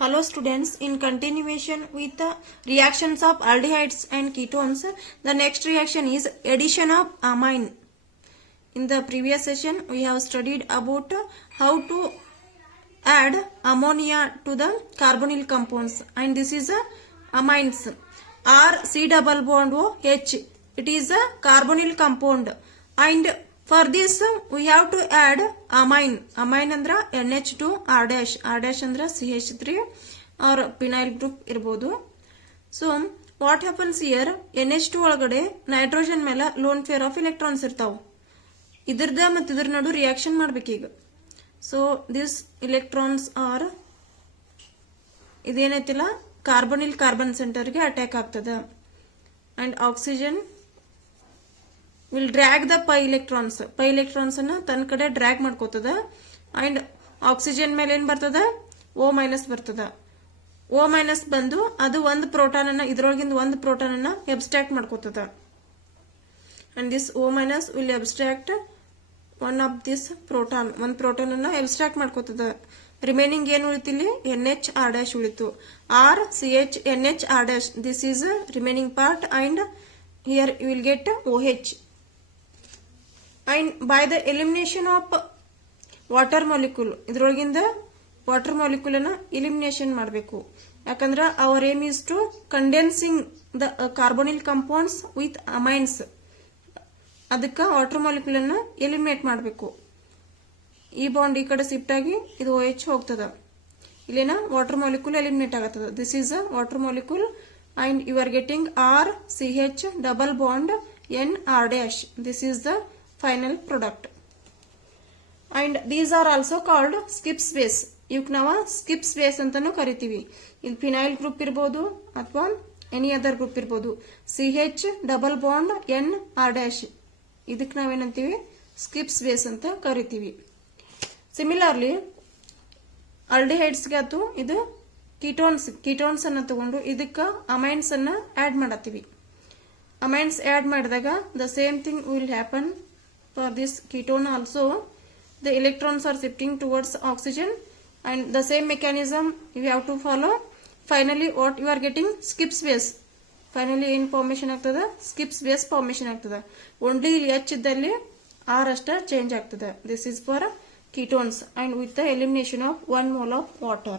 Hello students, in continuation with the reactions of aldehydes and ketones, the next reaction is addition of amine. In the previous session, we have studied about how to add ammonia to the carbonyl compounds, and this is amines. R C double bond O H. It is a carbonyl compound, and for this we have to add amine. Amine andra NH2 R dash andra CH3 or phenyl group irbodu. So what happens here, NH2 ಒಳಗಡೆ nitrogen ಮೇಲೆ lone pair of electrons ಇರ್ತಾವ. ಇದರದ ಮತ್ತು ಇದರ ನಡು reaction ಮಾಡ್ಬೇಕೀಗ. So this electrons are ಇದೇನೈತಿಲ್ಲ carbonyl carbon ಸೆಂಟರ್ಗೆ attack ಆಗ್ತದ. And oxygen will drag the pi electrons ಅನ್ನ ತನ್ನ ಕಡೆ ಡ್ರ್ಯಾಗ್ ಮಾಡ್ಕೋತದ. ಅಂಡ್ ಆಕ್ಸಿಜನ್ ಮೇಲೆ ಏನ್ ಬರ್ತದ, O ಮೈನಸ್ ಬರ್ತದ. O ಮೈನಸ್ ಬಂದು ಅದು ಒಂದು ಪ್ರೋಟಾನ್ ಅನ್ನ ಇದ್ರೊಳಗಿಂದ ಒಂದು ಪ್ರೋಟಾನ್ ಅನ್ನ ಅಬ್ಸ್ಟ್ರಾಕ್ಟ್ ಮಾಡ್ಕೋತದ. And this O minus will abstract one of this proton, ಒಂದು ಪ್ರೋಟಾನ್ ಅನ್ನ ಅಬ್ಸ್ಟ್ರಾಕ್ಟ್ ಮಾಡ್ಕೋತದ. ರಿಮೈನಿಂಗ್ ಏನು ಉಳಿತಿಲ್ಲಿ NH R dash ಉಳಿತು. R CH NH R dash, this is remaining part, and here you will get OH. And by the elimination of water molecule, ಇದ್ರೊಳಗಿಂದ water molecule ಅನ್ನ elimination ಮಾಡಬೇಕು. ಯಾಕಂದ್ರೆ our aim is to condensing the carbonyl compounds with amines. ಅದಕ್ಕೆ water molecule ಅನ್ನ eliminate ಮಾಡಬೇಕು. ಈ bond ಈ ಕಡೆ ಶಿಫ್ಟ್ ಆಗಿ ಇದು OH ಹೋಗ್ತದ. ಇಲ್ಲಿನ ವಾಟರ್ ಮಾಲಿಕ್ಯೂಲ್ ಎಲಿಮಿನೇಟ್ ಆಗತ್ತದ. This is a water molecule, and you are getting R CH double bond N R dash. This is the final product. And these are also called skip space. ಇವಕ್ಕೆ ನಾವು skip space ಅಂತಾನು ಕರಿತೀವಿ. ಇಲ್ಲಿ phenyl group ಇರ್ಬೋದು ಅಥವಾ any other group ಇರ್ಬೋದು. CH double bond N R dash, ಇದಕ್ಕೆ ನಾವೇನಂತೀವಿ skip space ಅಂತ ಕರಿತೀವಿ. ಸಿಮಿಲರ್ಲಿ ಆಲ್ಡಿಹೈಡ್ಸ್ಗೆ ಆತು ಇದು ಕೀಟೋನ್ಸ್ ಅನ್ನ ತಗೊಂಡು ಇದಕ್ಕೆ ಅಮೈನ್ಸ್ ಅನ್ನ ಆಡ್ ಮಾಡತ್ತೀವಿ. ಅಮೈನ್ಸ್ ಆಡ್ ಮಾಡಿದಾಗ the same thing will happen for this ketone also. The electrons are shifting towards oxygen, and the same mechanism you have to follow. Finally what you are getting, skip space. Finally in formation ಆಗ್ತದ, skip space formation ಆಗ್ತದ. only ಇಲ್ಲಿ H ಇದ್ದಲ್ಲಿ R ಅಷ್ಟ change ಆಗ್ತದ. this is for ketones, and with the elimination of 1 mole of water.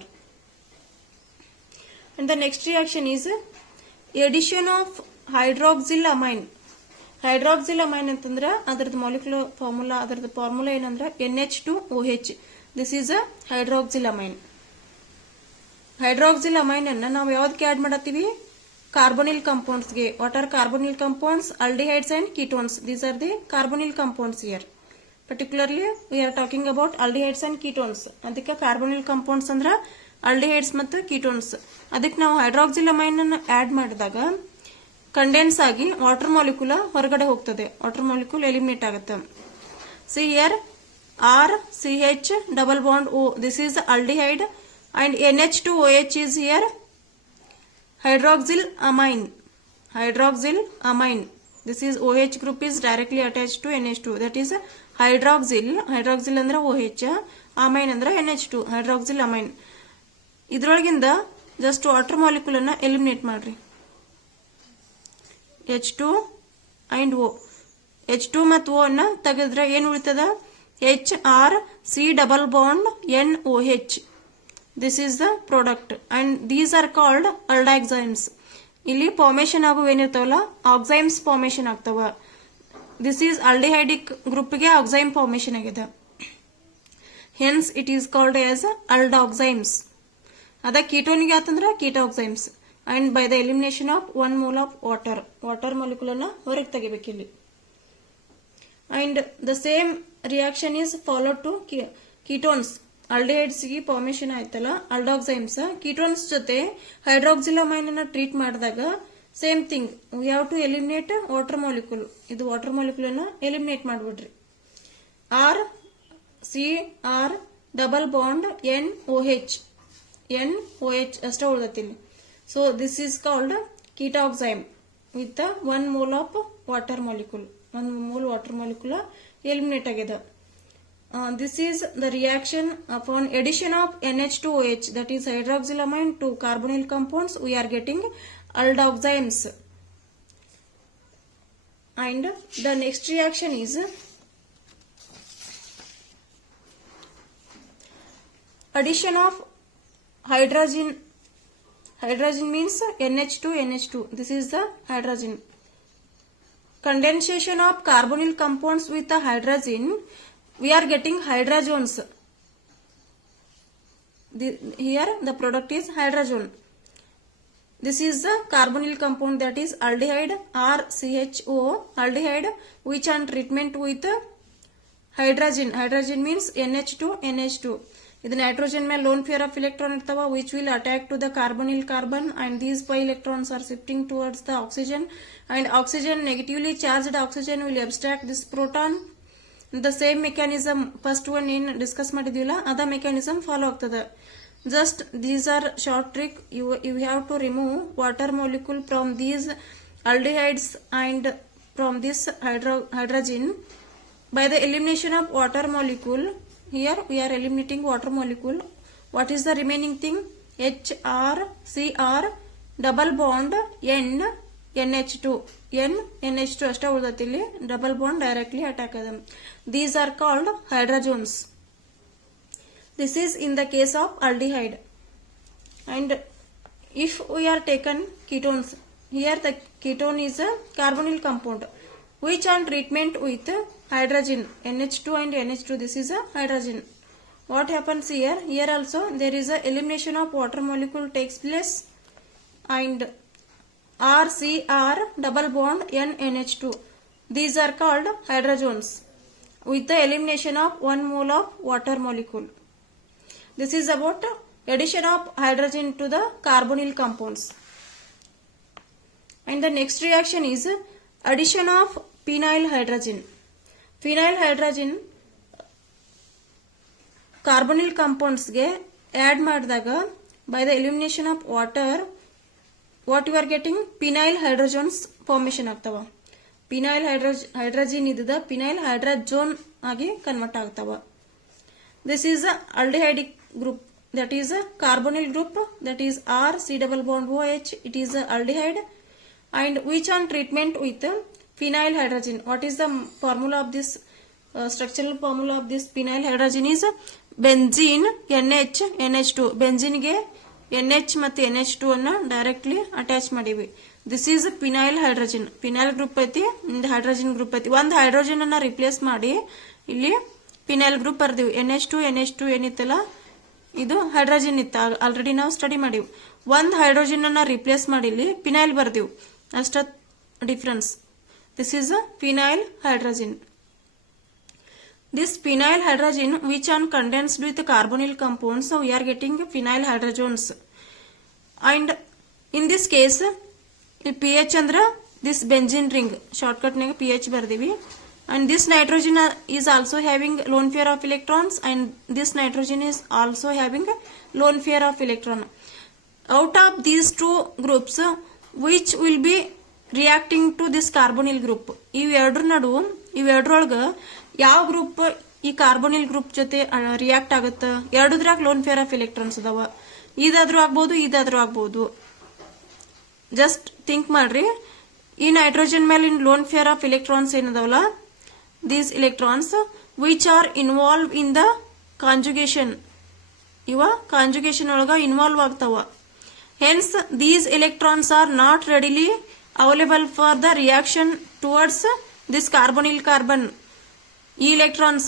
And the next reaction is addition of hydroxylamine. ಹೈಡ್ರಾಕ್ಸಿಲಮೈನ್ ಅಂತಂದ್ರೆ ಅದರದ molecular formula, ಅದರದ formula ಏನಂದ್ರೆ NH2OH. ದಿಸ್ ಈಸ್ ಅ ಹೈಡ್ರಾಕ್ಸಿಲಮೈನ್. ಹೈಡ್ರಾಕ್ಸಿಲಮೈನ್ ಅನ್ನ ನಾವು ಯಾವ್ದಕ್ಕೆ ಆಡ್ ಮಾಡತ್ತೀವಿ, ಕಾರ್ಬೊನಿಲ್ ಕಂಪೌಂಡ್ಸ್ಗೆ. What are carbonyl compounds? Aldehydes and ketones. These are the carbonyl compounds here. Particularly we are talking about aldehydes and ketones. ಅದಕ್ಕೆ ಕಾರ್ಬೊನಿಲ್ ಕಂಪೌಂಡ್ಸ್ ಅಂದ್ರೆ aldehydes ಮತ್ತು ಕೀಟೋನ್ಸ್. ಅದಕ್ಕೆ ನಾವು ಹೈಡ್ರಾಕ್ಸಿಲಮೈನ್ ಅನ್ನು ಆಡ್ ಮಾಡಿದಾಗ ಕಂಡೆನ್ಸ್ ಆಗಿ ವಾಟರ್ ಮಾಲಿಕ್ಯೂಲ್ ಹೊರಗಡೆ ಹೋಗ್ತದೆ. ವಾಟರ್ ಮಾಲಿಕ್ಯೂಲ್ ಎಲಿಮಿನೇಟ್ ಆಗುತ್ತೆ. See here R CH double bond O, this is aldehyde, and NH2OH is here hydroxylamine. This is OH group is directly attached to NH2, that is hydroxyl ಅಂದ್ರೆ OH, amine ಅಂದ್ರೆ NH2, hydroxylamine. ಇದ್ರೊಳಗಿಂದ just water molecule ಅನ್ನ eliminate ಮಾಡ್ರಿ. H2 and O. H2 ಮತ್ತು O ಅನ್ನ ತೆಗೆದ್ರೆ ಏನು ಉಳಿತದ, H R C double bond N OH. This is the product, and these are called aldaxymes. ಇಲ್ಲಿ ಫಾರ್ಮೇಶನ್ ಆಗುವ ಏನಿರ್ತಾವಲ್ಲ ಆಕ್ಸೈಮ್ಸ್ ಫಾರ್ಮೇಶನ್ ಆಗ್ತಾವ. ದಿಸ್ ಈಸ್ ಆಲ್ಡಿಹೈಡಿಕ್ ಗ್ರೂಪ್ಗೆ ಆಕ್ಸೈಮ್ ಫಾರ್ಮೇಶನ್ ಆಗಿದೆ. Hence it is called as aldoxymes. ಅದ ಕೀಟೋನಿಗೆ ಆತಂದ್ರೆ ಕೀಟೋಕ್ಸೈಮ್ಸ್. and by the elimination of 1 mole of water molecule ಅನ್ನ ಹೊರಗೆ ತೆಗಿಬೇಕಿಲ್ಲಿ. and the same reaction is followed to ketones. aldehydes ಗೆ formation ಆಯ್ತಲ್ಲ aldoxymes, ketones ಜೊತೆ hydroxylamine ಅನ್ನ treat ಮಾಡಿದಾಗ same thing, we have to eliminate water molecule. ಇದು water molecule ಅನ್ನ eliminate ಮಾಡ್ಬಿಡ್ರಿ. R C R double bond NOH ಅಷ್ಟ ಉಳಿದತ್ತಿಲ್ಲಿ. So this is called ketoxyme with the 1 mole of water molecule. 1 mole water molecule eliminate agada. This is the reaction upon addition of NH2OH, that is hydroxylamine, to carbonyl compounds. We are getting aldoxymes. And the next reaction is addition of hydrogen. Hydrogen means NH2. This is the hydrogen. Condensation of carbonyl compounds with the hydrogen. We are getting hydrogens. Here the product is hydrogen. This is the carbonyl compound, that is aldehyde RCHO aldehyde, which on treatment with hydrogen. Hydrogen means NH2. ಇದು nitrogen ಮೇಲೆ lone pair of electron ಇರ್ತಾವ, which will attack to the carbonyl carbon, and these pi electrons are shifting towards the oxygen, and oxygen, negatively charged oxygen, will abstract this proton. The same mechanism first one in discuss ಮಾಡಿದೀವಲ್ಲ ಅದ mechanism follow ಆಗ್ತದೆ. Just these are short trick. You have to remove water molecule from these aldehydes and from this hydrogen by the elimination of water molecule. Here we are eliminating water molecule. What is the remaining thing? HRCr double bond NH2 ಅಷ್ಟೇ ಉಳಿದೈತಿ. ಇಲ್ಲಿ double bond directly attack ಅದ. These are called hydrogens. This is in the case of aldehyde. And if we are taken ketones, here the ketone is a carbonyl compound, which on treatment with hydrogen NH2 and NH2, this is a hydrogen. What happens here? Here also there is a elimination of water molecule takes place, and RCr double bond NH2. These are called hydrogens with the elimination of 1 mole of water molecule. This is about addition of hydrogen to the carbonyl compounds. And the next reaction is addition of phenyl hydrogen. Phenyl hydrogen carbonyl compounds ge add ಮಾಡಿದಾಗ by the elimination of water, what you are getting? Phenyl hydrogens formation ಆಗ್ತಾವ. Phenyl hydrogen ಇದ್ದದ phenyl hydrazone ಆಗಿ convert ಆಗ್ತಾವ. This is a aldehydic group, that is a carbonyl group, that is R C double bond OH. It is a aldehyde, and which on treatment with phenyl hydrogen. What is the formula of this structural formula of this phenyl hydrogen is benzene NH2. benzene ಗೆ NH ಮತ್ತು NH2 ಅನ್ನು directly attach ಮಾಡಿವಿ. This is phenyl hydrogen. phenyl group ಐತಿ, hydrogen group ಐತಿ. ಒಂದು hydrogen ಅನ್ನ replace ಮಾಡಿ ಇಲ್ಲಿ phenyl ಗ್ರೂಪ್ ಬರ್ದಿವಿ. NH2 ಏನಿತ್ತಲ್ಲ ಇದು ಹೈಡ್ರೋಜನ್ ಇತ್ತ, ಆಲ್ರೆಡಿ ನಾವು ಸ್ಟಡಿ ಮಾಡಿವಿ. ಒಂದು ಹೈಡ್ರೋಜನ್ ಅನ್ನ ರಿಪ್ಲೇಸ್ ಮಾಡಿ ಇಲ್ಲಿ phenyl ಬರ್ದಿವಿ, ಅಷ್ಟ difference. This is a phenyl hydrogen. This phenyl hydrogen which on condensed with carbonyl compounds, so we are getting phenyl hydrogens. And in this case pH andra this benzene ring, shortcut nage pH bardivi. And this nitrogen is also having lone pair of electrons, and this nitrogen is also having lone pair of electron. Out of these two groups, which will be reacting to this carbonyl group? ಇವೆರಡರೊಳಗ ಯಾವ group ಈ carbonyl group ಜೊತೆ react ಆಗುತ್ತೆ? ಎರಡದ್ರಾಗ lone pair of electrons ಅದಾವ. ಇದಾದ್ರೂ ಆಗ್ಬಹುದು. Just think ಮಾಡ್ರಿ, ಈ ನೈಟ್ರೋಜನ್ ಮೇಲೆ ಲೋನ್ ಪೇರ್ ಆಫ್ ಎಲೆಕ್ಟ್ರಾನ್ಸ್ ಏನದಾವಲ್ಲ, these electrons which are involve in the conjugation, ಇವ ಕಾಂಜುಗೇಷನ್ ಒಳಗ ಇನ್ವಾಲ್ವ್ ಆಗ್ತಾವ. Hence these electrons are not readily available for the reaction towards this carbonyl carbon. ಈ electrons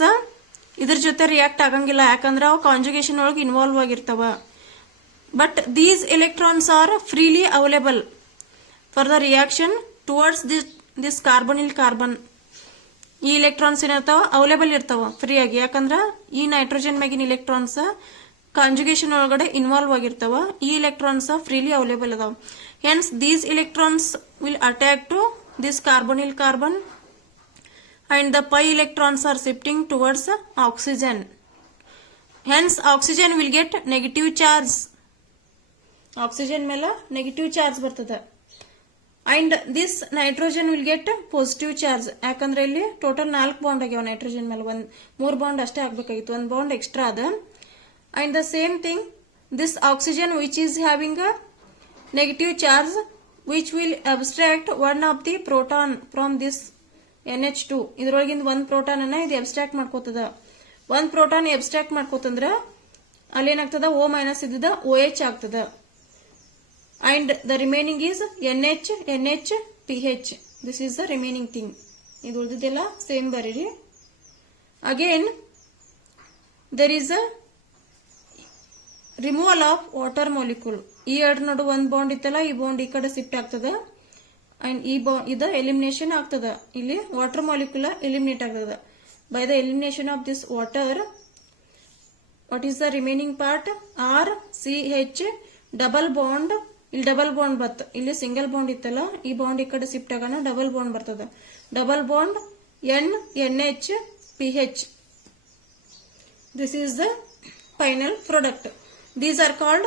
ಇದ್ರ ಜೊತೆ ರಿಯಾಕ್ಟ್ ಆಗಂಗಿಲ್ಲ, ಯಾಕಂದ್ರೆ ಅವು ಕಾಂಜುಗೇಷನ್ ಒಳಗೆ ಇನ್ವಾಲ್ವ್ ಆಗಿರ್ತಾವ. But these electrons are freely available for the reaction towards this carbonyl carbon. ಈ electrons ಏನಿರ್ತಾವ ಅವೈಲೇಬಲ್ ಇರ್ತಾವ ಫ್ರೀಯಾಗಿ, ಯಾಕಂದ್ರ ಈ ನೈಟ್ರೋಜನ್ ಮ್ಯಾಗಿನ ಎಲೆಕ್ಟ್ರಾನ್ಸ್ ಕಾಂಜುಗೇಷನ್ ಒಳಗಡೆ ಇನ್ವಾಲ್ವ್ ಆಗಿರ್ತಾವ. ಈ ಎಲೆಕ್ಟ್ರಾನ್ಸ್ ಫ್ರೀಲಿ ಅವೈಲೇಬಲ್ ಅದಾವ. Hence these electrons will attack to this carbonyl carbon, and the pi electrons are shifting towards oxygen. Hence oxygen will get negative charge. Oxygen mela negative charge ಬರ್ತದೆ. And this nitrogen will get positive charge. ಯಾಕಂದ್ರೆ ಇಲ್ಲಿ total 4 bond ಆಗ್ಯಾವ nitrogen ಮೇಲೆ, 3 bond ಅಷ್ಟೇ ಆಗ್ಬೇಕಾಗಿತ್ತು, 1 bond extra ಅದ. And the same thing this oxygen which is having a negative charge which will abstract one of the proton from this NH2. ಇದರೊಳಗಿಂದ ಒಂದು proton ಅನ್ನ ಇದು ಅಬ್ಸ್ಟ್ರಾಕ್ಟ್ ಮಾಡ್ಕೋತದ. ಒಂದು ಪ್ರೋಟಾನ್ ಅಬ್ಸ್ಟ್ರಾಕ್ಟ್ ಮಾಡ್ಕೋತಂದ್ರ ಅಲ್ಲೇನಾಗ್ತದ O ಮೈನಸ್ ಇದ್ದದ OH ಆಗ್ತದ. And the remaining is NH PH. This is the remaining thing. ಇದು ಉಳಿದಿದ್ದೆಲ್ಲ ಸೇಮ್ ಬರೀರಿ. Again there is a removal of water molecule. ಈ ಎರಡು ನಡು ಒಂದು ಬಾಂಡ್ ಇತ್ತಲ್ಲ, ಈ ಬಾಂಡ್ ಈ ಕಡೆ ಶಿಫ್ಟ್ ಆಗ್ತದ. ಅಂಡ್ ಈ ಇದು ಎಲಿಮಿನೇಷನ್ ಆಗ್ತದ. ಇಲ್ಲಿ ವಾಟರ್ ಮಾಲಿಕ್ಯೂಲ್ ಎಲಿಮಿನೇಟ್ ಆಗ್ತದ. By the elimination of this water, what is the remaining part? RCH double bond. ಇಲ್ಲಿ ಡಬಲ್ ಬಾಂಡ್ ಬರ್ತದೆ. ಇಲ್ಲಿ ಸಿಂಗಲ್ ಬಾಂಡ್ ಇತ್ತಲ್ಲ, ಈ ಬಾಂಡ್ ಈ ಕಡೆ ಶಿಫ್ಟ್ ಆಗೋಣ, ಡಬಲ್ ಬಾಂಡ್ ಬರ್ತದ. Double bond NH PH. This is the final product. These are called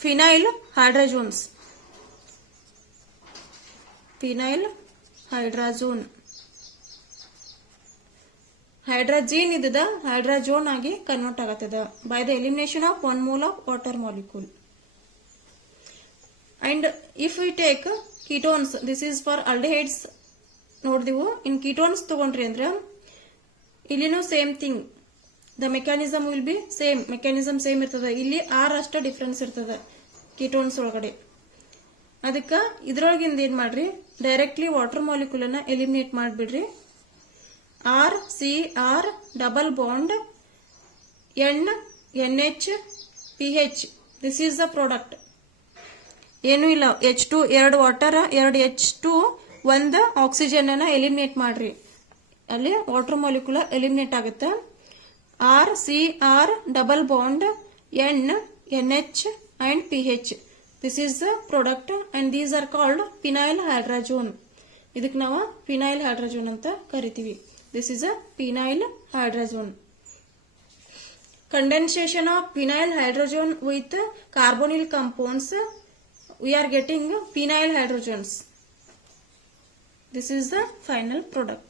phenyl hydrazone. Phenyl hydrazone. Hydrazine idda hydrazone agi convert agatada by the elimination of 1 mole of water molecule. And if we take ketones, this is for aldehydes. ನೋಡಿದೆವು. ಇನ್ ketones ತಗೊಂಡ್ರಿ ಅಂದ್ರೆ ಇಲ್ಲಿನೂ same thing. The mechanism will be same. Mechanism same ಇರ್ತದ. ಇಲ್ಲಿ 6 ಅಷ್ಟ difference ಇರ್ತದ ketones ಒಳಗಡೆ. ಅದಕ್ಕೆ ಇದ್ರೊಳಗಿಂದ ಏನ್ ಮಾಡ್ರಿ, ಡೈರೆಕ್ಟ್ಲಿ ವಾಟರ್ ಮಾಲಿಕ್ಯೂಲ್ ಅನ್ನ ಎಲಿಮಿನೇಟ್ ಮಾಡಿಬಿಡ್ರಿ. RCR double bond NH PH. This is the product. ಏನು ಇಲ್ಲ, H2 2 ವಾಟರ್, 2 H2, 1 ಆಕ್ಸಿಜನ್ ಅನ್ನ ಎಲಿಮಿನೇಟ್ ಮಾಡ್ರಿ. ಅಲ್ಲಿ ವಾಟರ್ ಮಾಲಿಕ್ಯೂಲ್ ಎಲಿಮಿನೇಟ್ ಆಗುತ್ತೆ. RCR double bond NH and PH. This is the product and these are called phenyl hydrazone. ಇದಕ್ಕೆ ನಾವು phenyl hydrazone ಅಂತ ಕರಿತೀವಿ. This is a phenyl hydrazone. Condensation of phenyl hydrazone with carbonyl compounds, we are getting phenyl hydrogens. This is the final product.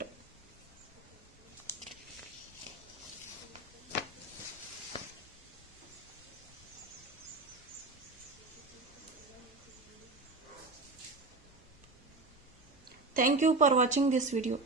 Thank you for watching this video.